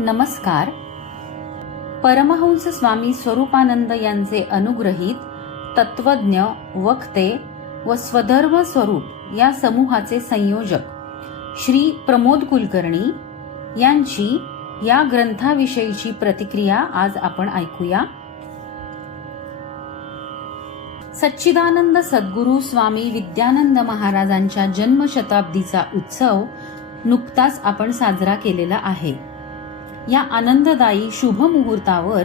नमस्कार. परमहंस स्वामी स्वरूपानंद यांचे अनुग्रहित तत्वज्ञ वक्ते व स्वधर्म स्वरूप या समूहाचे संयोजक श्री प्रमोद कुलकर्णी यांची या ग्रंथाविषयीची प्रतिक्रिया आज आपण ऐकूया. सच्चिदानंद सद्गुरू स्वामी विद्यानंद महाराजांच्या जन्मशताब्दीचा उत्सव नुकताच आपण साजरा केलेला आहे. या आनंददायी शुभ मुहूर्तावर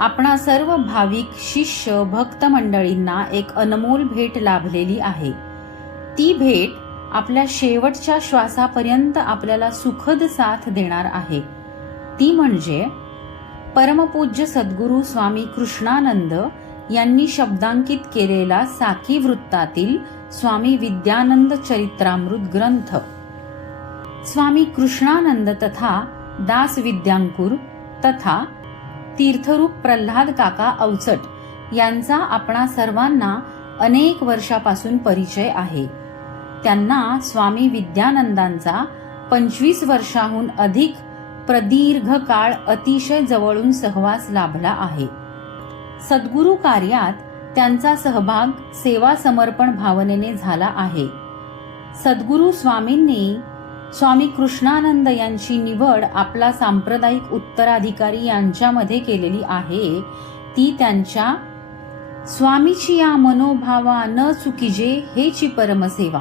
आपणा सर्व भाविक शिष्य भक्त मंडळींना एक अनमोल भेट लाभलेली आहे. ती भेट आपल्या शेवटच्या श्वासापर्यंत आपल्याला सुखद साथ देणार आहे. ती म्हणजे परमपूज्य सद्गुरू स्वामी कृष्णानंद यांनी शब्दांकित केलेला साकी वृत्तातील स्वामी विद्यानंद चरित्रामृत ग्रंथ. स्वामी कृष्णानंद तथा दास विद्यांकुर तथा तीर्थरूप प्रल्हाद काका अवचट यांचा आपणा सर्वांना अनेक वर्षापासून परिचय आहे. त्यांना स्वामी विद्यानंदांचा पंचवीस वर्षाहून अधिक प्रदीर्घ काळ अतिशय जवळून सहवास लाभला आहे. सद्गुरु कार्यात त्यांचा सहभाग सेवा समर्पण भावनेने झाला आहे. सद्गुरु स्वामींनी स्वामी कृष्णानंद यांची निवड आपला सांप्रदायिक उत्तराधिकारी यांच्यामध्ये केलेली आहे. ती त्यांच्या स्वामीची या मनोभावा न चुकीजे हेची परमसेवा.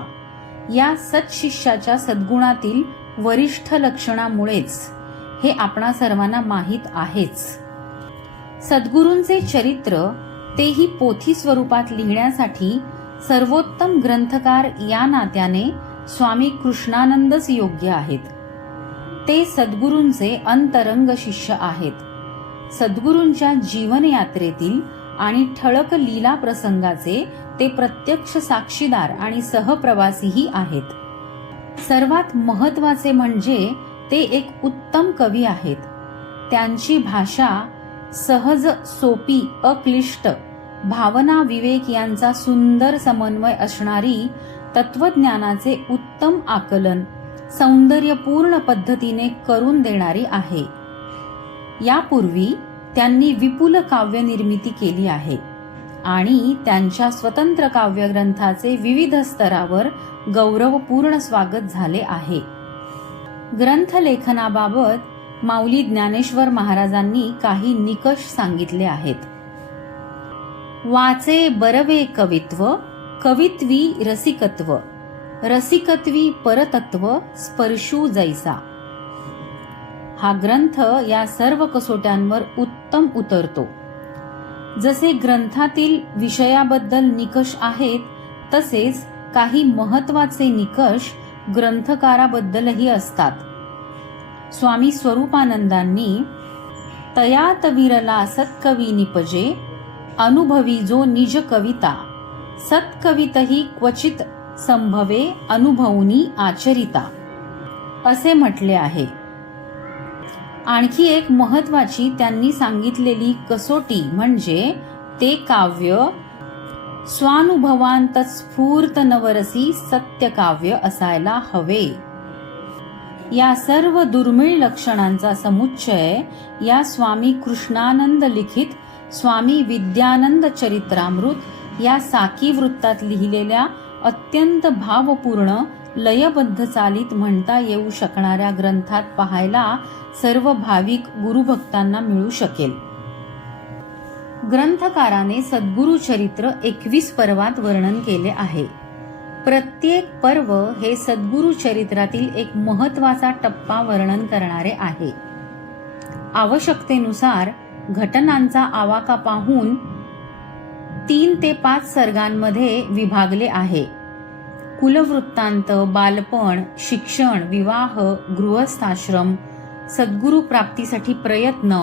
या सत्शिष्याच्या सद्गुणातील वरिष्ठ लक्षणामुळेच हे आपणा सर्वांना माहीत आहेच. सद्गुरूंचे चरित्र तेही पोथी स्वरूपात लिहिण्यासाठी सर्वोत्तम ग्रंथकार या नात्याने स्वामी कृष्णानंदच योग्य आहेत. ते सद्गुरूंचे अंतरंग शिष्य आहेत. सद्गुरूंच्या जीवनयात्रेतील आणि ठळक लीला प्रसंगाचे ते प्रत्यक्ष साक्षीदार आणि सहप्रवासीही आहेत. सर्वात महत्त्वाचे म्हणजे ते एक उत्तम कवी आहेत. त्यांची भाषा सहज सोपी अक्लिष्ट भावना विवेक यांचा सुंदर समन्वय असणारी तत्वज्ञानाचे उत्तम आकलन सौंदर्यपूर्ण पद्धतीने करून देणारी आहे. यापूर्वी त्यांनी विपुल काव्य निर्मिती केली आहे आणि त्यांच्या स्वतंत्र काव्यग्रंथाचे विविध स्तरावर गौरवपूर्ण स्वागत झाले आहे. ग्रंथलेखनाबाबत माऊली ज्ञानेश्वर महाराजांनी काही निकष सांगितले आहेत. वाचे बरवे कवित्व कवित्वी रसिकत्व. रसिकत्वी परतत्व स्पर्शू जैसा. हा ग्रंथ या सर्व कसोट्यांवर उत्तम उतरतो. जसे ग्रंथातील विषयाबद्दल निकष आहेत तसेच काही महत्त्वाचे निकष ग्रंथकाराबद्दलही असतात. स्वामी स्वरूपानंदांनी तयात विरला सत्कवी निपजे अनुभवी जो निज कविता सत्कवितही क्वचित संभवे अनुभवनी आचरिता. असे म्हटले आहे. आणखी एक महत्वाची त्यांनी सांगितलेली कसोटी म्हणजे ते काव्य स्वानुभवांत स्फूर्त नवरसी सत्य काव्य असायला हवे. या सर्व दुर्मिळ लक्षणांचा समुच्चय या स्वामी कृष्णानंद लिखित स्वामी विद्यानंद चरित्रामृत या साकी वृत्तात लिहिलेल्या अत्यंत भावपूर्ण लयबद्ध चालीत म्हणता येऊ शकणाऱ्या ग्रंथात पाहायला सर्व भाविक गुरुभक्तांना मिळू शकेल. ग्रंथकाराने सद्गुरु चरित्र एकवीस पर्वात वर्णन केले आहे. प्रत्येक पर्व हे सद्गुरु चरित्रातील एक महत्त्वाचा टप्पा वर्णन करणारे आहे. आवश्यकतेनुसार घटनांचा आवाका पाहून तीन ते पाच सर्गांमध्ये विभागले आहे. कुलवृत्तांत बालपण शिक्षण विवाह गृहस्थाश्रम सद्गुरु प्राप्तीसाठी प्रयत्न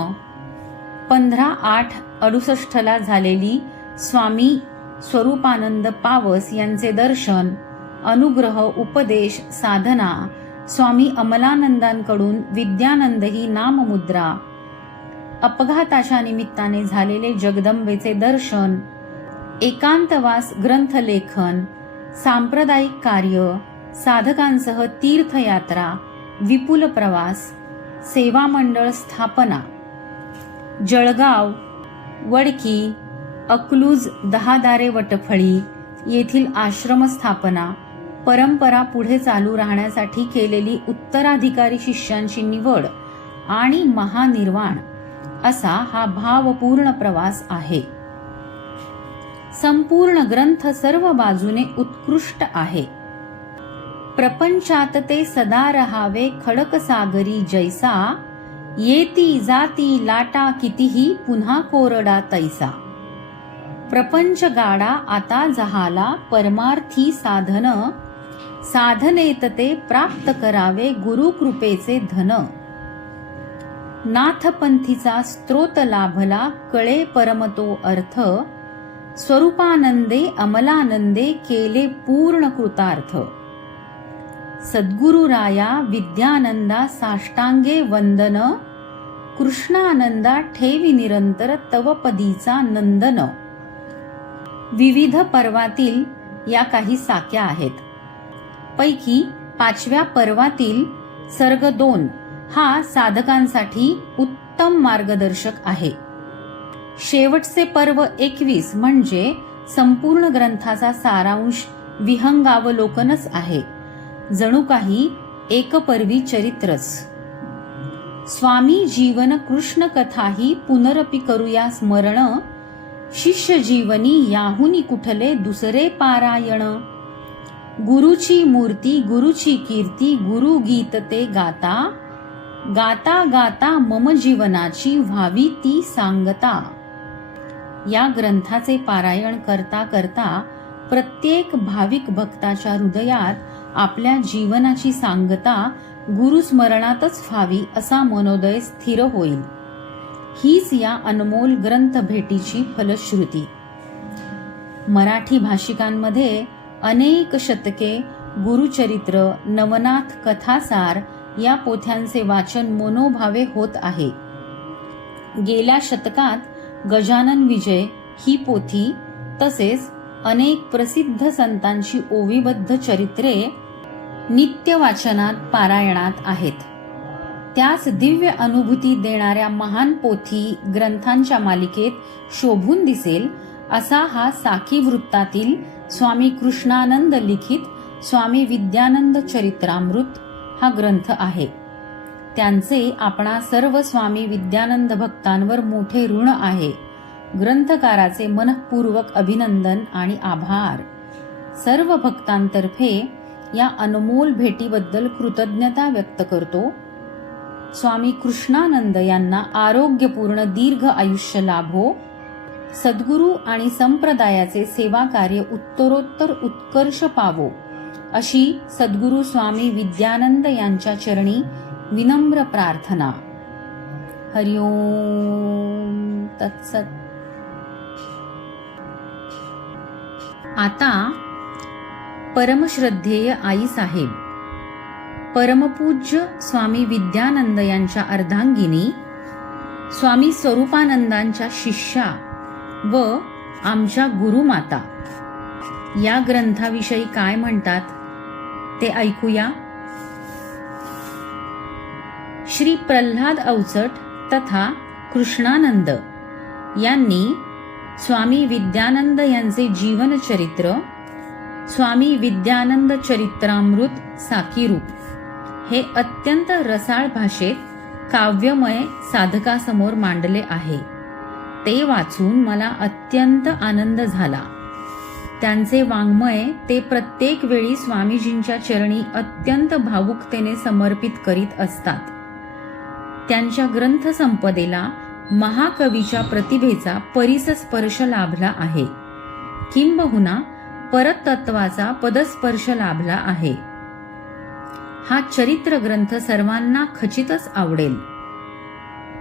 पंधरा आठ अडुसष्टला झालेली स्वामी स्वरूपानंद पावस यांचे दर्शन अनुग्रह उपदेश साधना स्वामी अमलानंदांकडून विद्यानंद ही नाममुद्रा अपघाताच्या निमित्ताने झालेले जगदंबेचे दर्शन एकांतवास ग्रंथलेखन सांप्रदायिक कार्य साधकांसह तीर्थयात्रा विपुल प्रवास सेवा मंडळ स्थापना. जळगाव वडकी अकलूज दहादारे वटफळी येथील आश्रम स्थापना परंपरा पुढे चालू राहण्यासाठी केलेली उत्तराधिकारी शिष्यांची निवड आणि महानिर्वाण असा हा भावपूर्ण प्रवास आहे. संपूर्ण ग्रंथ सर्व बाजूने उत्कृष्ट आहे. प्रपंचात ते सदा रहावे खडक सागरी जैसा येती जाती लाटा कितीही पुन्हा कोरडा तैसा. प्रपंच गाडा आता जहाला परमार्थी साधन साधनेत ते प्राप्त करावे गुरुकृपेचे धन. नाथपंथीचा स्त्रोत लाभला कळे परमतो अर्थ स्वरूपानंदे अमलानंदे केले पूर्ण कृतार्थ. सद्गुरुराया विद्यानंदा साष्टांगे वंदन. कृष्णानंदा ठेवी निरंतर तवपदीचा नंदन. विविध पर्वातील या काही साक्या आहेत. पैकी पाचव्या पर्वातील सर्ग दोन हा साधकांसाठी उत्तम मार्गदर्शक आहे. शेवटचे पर्व एकवीस म्हणजे संपूर्ण ग्रंथाचा सारांश विहंगावलोकनच आहे. जणू काही एकपर्वी चरित्रच. स्वामी जीवन कृष्ण कथाही पुनरपि करूया स्मरण. शिष्य जीवनी याहुनी कुठले दुसरे पारायण. गुरुची मूर्ती गुरुची कीर्ती गुरु गीत ते गाता. गाता गाता मम जीवनाची व्हावी ती सांगता. या ग्रंथाचे पारायण करता करता प्रत्येक भाविक भक्ताच्या हृदयात आपल्या जीवनाची सांगता गुरुस्मरणातच व्हावी असा मनोदय स्थिर होईल. हीच या अनमोल ग्रंथ भेटीची फलश्रुती. मराठी भाषिकांमध्ये अनेक शतके गुरुचरित्र नवनाथ कथासार या पोथ्यांचे वाचन मनोभावे होत आहे. गेल्या शतकात गजानन विजय ही पोथी तसेच अनेक प्रसिद्ध संतांची ओवीबद्ध चरित्रे नित्य वाचनात पारायणात आहेत. त्यास दिव्य अनुभूती देणाऱ्या महान पोथी ग्रंथांच्या मालिकेत शोभून दिसेल असा हा साखी वृत्तातील स्वामी कृष्णानंद लिखित स्वामी विद्यानंद चरित्रामृत हा ग्रंथ आहे. त्यांचे आपणा सर्व स्वामी विद्यानंद भक्तांवर मोठे ऋण आहे. ग्रंथकाराचे मनपूर्वक अभिनंदन आणि आभार. सर्व भक्तांतर्फे या अनमोल भेटीबद्दल कृतज्ञता व्यक्त करतो. स्वामी कृष्णानंद यांना आरोग्यपूर्ण दीर्घ आयुष्य लाभो. सद्गुरू आणि संप्रदायाचे सेवा कार्य उत्तरोत्तर उत्कर्ष पावो. अशी सद्गुरू स्वामी विद्यानंद यांच्या चरणी विनम्र प्रार्थना. हरिओम तत्सत. आता परमश्रद्धेय आई साहेब. परमपूज्य स्वामी विद्यानंद यांच्या अर्धांगिनी स्वामी स्वरूपानंदांच्या शिष्या व आमच्या गुरुमाता. या ग्रंथाविषयी काय म्हणतात ते ऐकूया. श्री प्रल्हाद अवचट तथा कृष्णानंद यांनी स्वामी विद्यानंद यांचे जीवनचरित्र स्वामी विद्यानंद चरित्रामृत साकीरूप हे अत्यंत रसाळ भाषेत काव्यमय साधकासमोर मांडले आहे. ते वाचून मला अत्यंत आनंद झाला. त्यांचे वाङ्मय ते प्रत्येक वेळी स्वामीजींच्या चरणी अत्यंत भावुकतेने समर्पित करीत असतात. त्यांच्या ग्रंथसंपदेला महाकवीच्या प्रतिभेचा परिसस्पर्श लाभला आहे. किंबहुना परतत्वाचा पदस्पर्श लाभला आहे. हा चरित्र ग्रंथ सर्वांना खचितच आवडेल.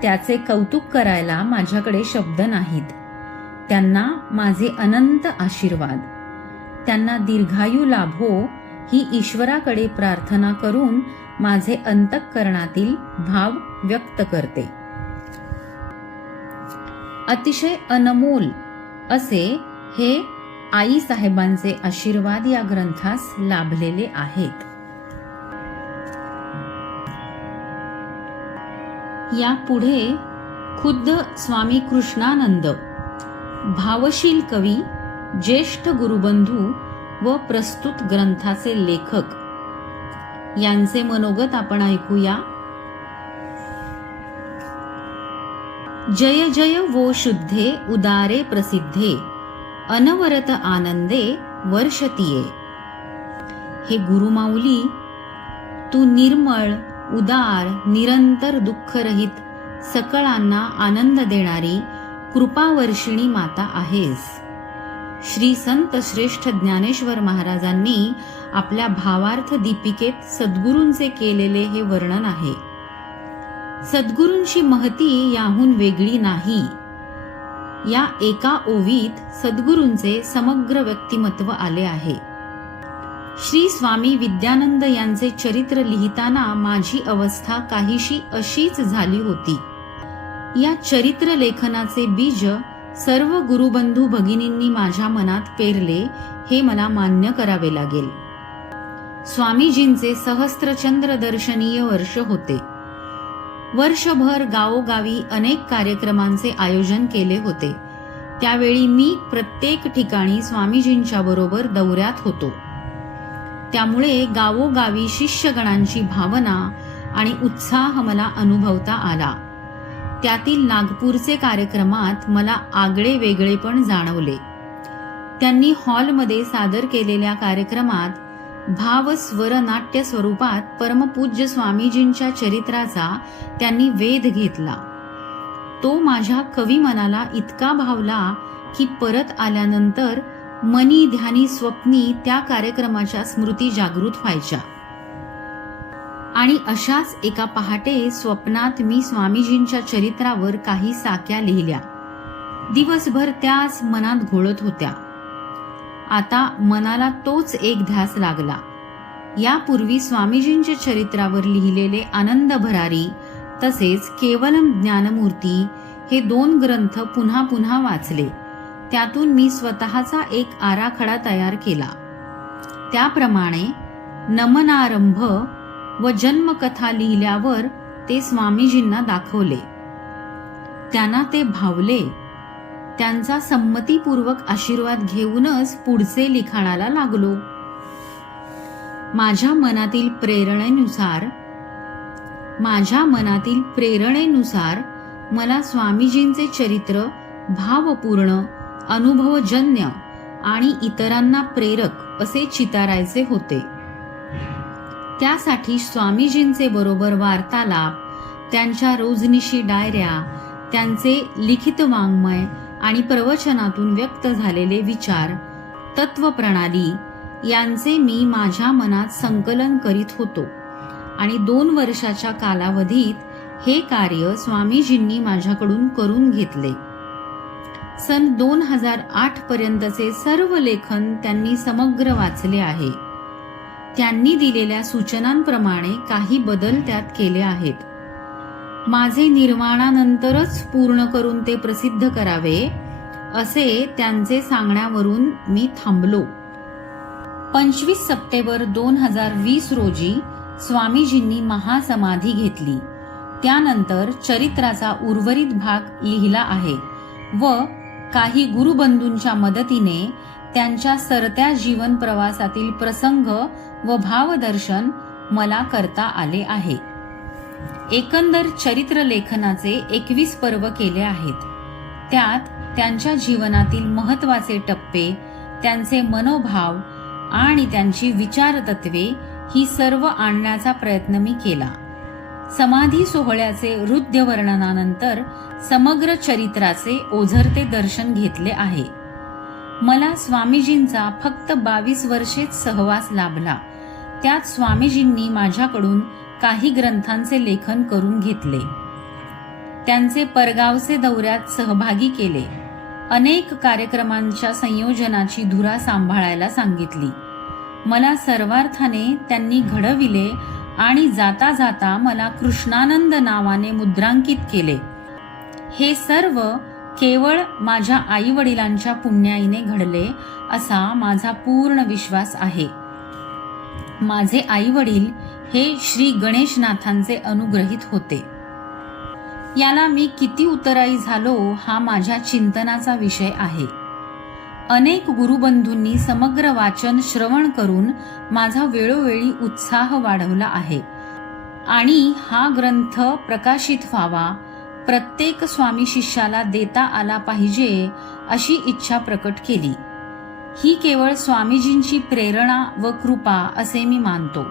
त्याचे कौतुक करायला माझ्याकडे शब्द नाहीत. त्यांना माझे अनंत आशीर्वाद. त्यांना दीर्घायू लाभो ही ईश्वराकडे प्रार्थना करून माझे अंतःकरणातील भाव व्यक्त करते. अतिशय अनमोल असे हे आई साहेबांचे आशीर्वाद या ग्रंथास लाभलेले आहेत. या पुढे खुद्द स्वामी कृष्णानंद भावशील कवी ज्येष्ठ गुरुबंधू व प्रस्तुत ग्रंथाचे लेखक यांचे मनोगत आपण ऐकूया. जय जय वो शुद्धे उदारे प्रसिद्धे अनवरत आनंदे वर्षतीये. हे गुरुमाऊली तू निर्मळ उदार निरंतर दुःखरहित सकळांना आनंद देणारी कृपावर्षिणी माता आहेस. श्री संत श्रेष्ठ ज्ञानेश्वर महाराजांनी आपल्या भावार्थ दीपिकेत सद्गुरूंचे केलेले हे वर्णन आहे. सद्गुरूंची महती याहून वेगळी नाही. या एका ओवीत सद्गुरूंचे समग्र व्यक्तिमत्व आले आहे. श्री स्वामी विद्यानंद यांचे चरित्र लिहिताना माझी अवस्था काहीशी अशीच झाली होती. या चरित्र लेखनाचे बीज सर्व गुरुबंधू भगिनींनी माझ्या मनात पेरले हे मला मान्य करावे लागेल. स्वामीजींचे सहस्त्रचंद्र दर्शनीय वर्ष होते. वर्षभर गावोगावी अनेक कार्यक्रमांचे आयोजन केले होते. त्यावेळी मी प्रत्येक ठिकाणी स्वामीजींच्या बरोबर दौऱ्यात होतो. त्यामुळे गावोगावी शिष्यगणांची भावना आणि उत्साह मला अनुभवता आला. त्यातील नागपूरचे कार्यक्रमात मला आगळे वेगळे पण जाणवले. त्यांनी हॉलमध्ये सादर केलेल्या कार्यक्रमात भाव स्वर नाट्य स्वरूपात परमपूज्य स्वामीजींच्या चरित्राचा त्यांनी वेध घेतला. तो माझ्या कवी मनाला इतका भावला की परत आल्यानंतर मनी ध्यानी स्वप्नी त्या कार्यक्रमाच्या स्मृती जागृत व्हायच्या. आणि अशाच एका पहाटे स्वप्नात मी स्वामीजींच्या चरित्रावर काही साक्या लिहिल्या. दिवसभर त्याच मनात घोळत होत्या. आता मनाला तोच एक ध्यास लागला. यापूर्वी स्वामीजींच्या चरित्रावर लिहिलेले आनंद भरारी तसेच केवलम ज्ञानमूर्ती हे दोन ग्रंथ पुन्हा पुन्हा वाचले. त्यातून मी स्वतःचा एक आराखडा तयार केला. त्याप्रमाणे नमनारंभ व जन्मकथा लिहिल्यावर ते स्वामीजींना दाखवले. त्यांना ते भावले. त्यांचा संमतीपूर्वक आशीर्वाद घेऊनच पुढचे लिखाणाला लागलो. माझ्या मनातील प्रेरणेनुसार माझ्या मनातील प्रेरणेनुसार मला स्वामीजींचे चरित्र भावपूर्ण अनुभवजन्य आणि इतरांना प्रेरक असे चितारायचे होते. त्यासाठी स्वामीजींचे बरोबर वार्तालाप त्यांच्या रोजनिशी डायऱ्या त्यांचे लिखित वाङ्मय आणि प्रवचनातून व्यक्त झालेले विचार तत्वप्रणाली यांचे मी माझ्या मनात संकलन करीत होतो. आणि दोन वर्षाच्या कालावधीत हे कार्य स्वामीजींनी माझ्याकडून करून घेतले. सन दोन हजार आठ पर्यंतचे सर्व लेखन त्यांनी समग्र वाचले आहे. त्यांनी दिलेल्या सूचनांप्रमाणे काही बदल त्यात केले आहेत. माझे निर्माणानंतरच पूर्ण करून ते प्रसिद्ध करावे असे त्यांचे सांगण्यावरून मी थांबलो. पंचवीस सप्टेंबर दोन हजार वीस रोजी स्वामीजींनी महासमाधी घेतली. त्यानंतर चरित्राचा उर्वरित भाग लिहिला आहे व काही गुरुबंधूंच्या मदतीने त्यांच्या सरत्या जीवन प्रवासातील प्रसंग व भावदर्शन मला करता आले आहे. एकंदर चरित्र लेखनाचे एकवीस पर्व केले आहेत. त्यात त्यांच्या जीवनातील महत्त्वाचे टप्पे त्यांचे मनोभाव आणि त्यांची विचारतत्वे ही सर्व आणण्याचा प्रयत्न मी केला. समाधी सोहळ्याचे हृदय वर्णनानंतर समग्र चरित्राचे ओझरते दर्शन घेतले आहे. मला स्वामीजींचा फक्त बावीस वर्षेच सहवास लाभला. त्यात स्वामीजींनी माझ्याकडून काही ग्रंथांचे लेखन करून घेतले. त्यांचे परगावचे दौऱ्यात सहभागी केले. अनेक कार्यक्रमांच्या संयोजनाची धुरा सांभाळायला सांगितली. मला सर्वार्थाने त्यांनी घडविले आणि जाता जाता मला कृष्णानंद नावाने मुद्रांकित केले. हे सर्व केवळ माझ्या आई वडिलांच्या पुण्याईने घडले असा माझा पूर्ण विश्वास आहे. माझे आई वडील हे श्री गणेशनाथांचे अनुग्रहित होते. याला मी किती उतराई झालो हा माझ्या चिंतनाचा विषय आहे. अनेक गुरुबंधूंनी समग्र वाचन श्रवण करून माझा वेळोवेळी उत्साह वाढवला आहे. आणि हा ग्रंथ प्रकाशित व्हावा प्रत्येक स्वामी शिष्याला देता आला पाहिजे अशी इच्छा प्रकट केली. ही केवळ स्वामीजींची प्रेरणा व कृपा असे मी मानतो.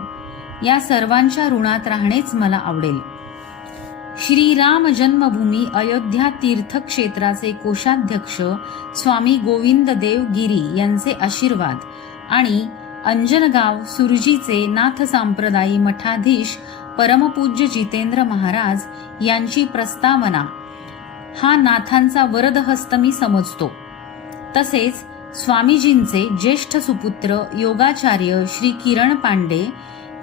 या सर्वांच्या ऋणात राहणेच मला आवडेल. श्रीराम जन्मभूमी अयोध्या तीर्थक्षेत्राचे कोषाध्यक्ष स्वामी गोविंद देव गिरी यांचे आशीर्वाद आणि अंजनगाव सुरजीचे नाथ सांप्रदायी मठाधीश परमपूज्य जितेंद्र महाराज यांची प्रस्तावना. हा नाथांचा वरदहस्त मी समजतो. तसेच स्वामीजींचे ज्येष्ठ सुपुत्र योगाचार्य श्री किरण पांडे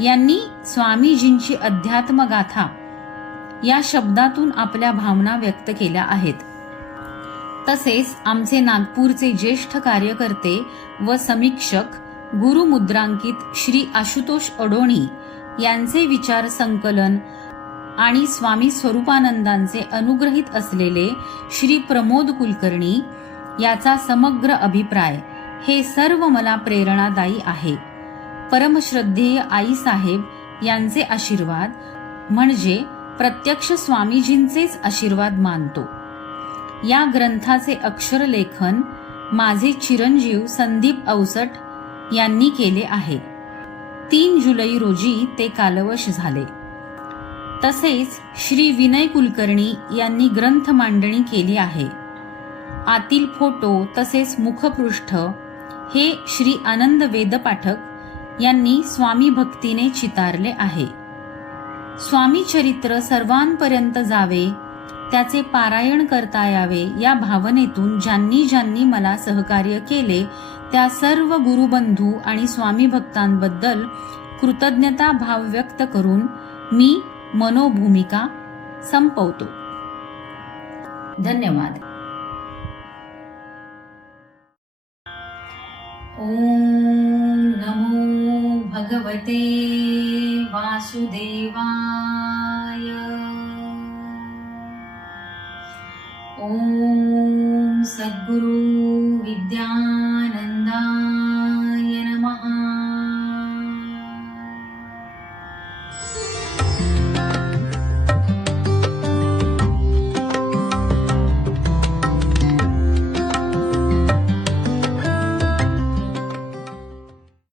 यांनी स्वामीजींची अध्यात्मगाथा या शब्दातून आपल्या भावना व्यक्त केल्या आहेत. तसेच आमचे नागपूरचे ज्येष्ठ कार्यकर्ते व समीक्षक गुरुमुद्रांकित श्री आशुतोष अडोणी यांचे विचार संकलन आणि स्वामी स्वरूपानंदांचे अनुग्रहित असलेले श्री प्रमोद कुलकर्णी याचा समग्र अभिप्राय हे सर्व मला प्रेरणादायी आहे. परमश्रद्धेय आईसाहेब यांचे आशीर्वाद म्हणजे प्रत्यक्ष स्वामीजींचेच आशीर्वाद मानतो. या ग्रंथाचे अक्षरलेखन माझे चिरंजीव संदीप अवसट यांनी केले आहे. तीन जुलै रोजी ते कालवश झाले. तसेच श्री विनय कुलकर्णी यांनी ग्रंथ मांडणी केली आहे. आतील फोटो तसेच मुखपृष्ठ हे श्री आनंद वेदपाठक यांनी स्वामी भक्तीने चितारले आहे. स्वामी चरित्र सर्वांपर्यंत जावे त्याचे पारायण करता यावे या भावनेतून ज्यांनी ज्यांनी मला सहकार्य केले त्या सर्व गुरुबंधू आणि स्वामी भक्तांबद्दल कृतज्ञता भाव व्यक्त करून मी मनोभूमिका संपवतो. धन्यवाद. ॐ नमो भगवते वासुदेवाय। ॐ सद्गुरु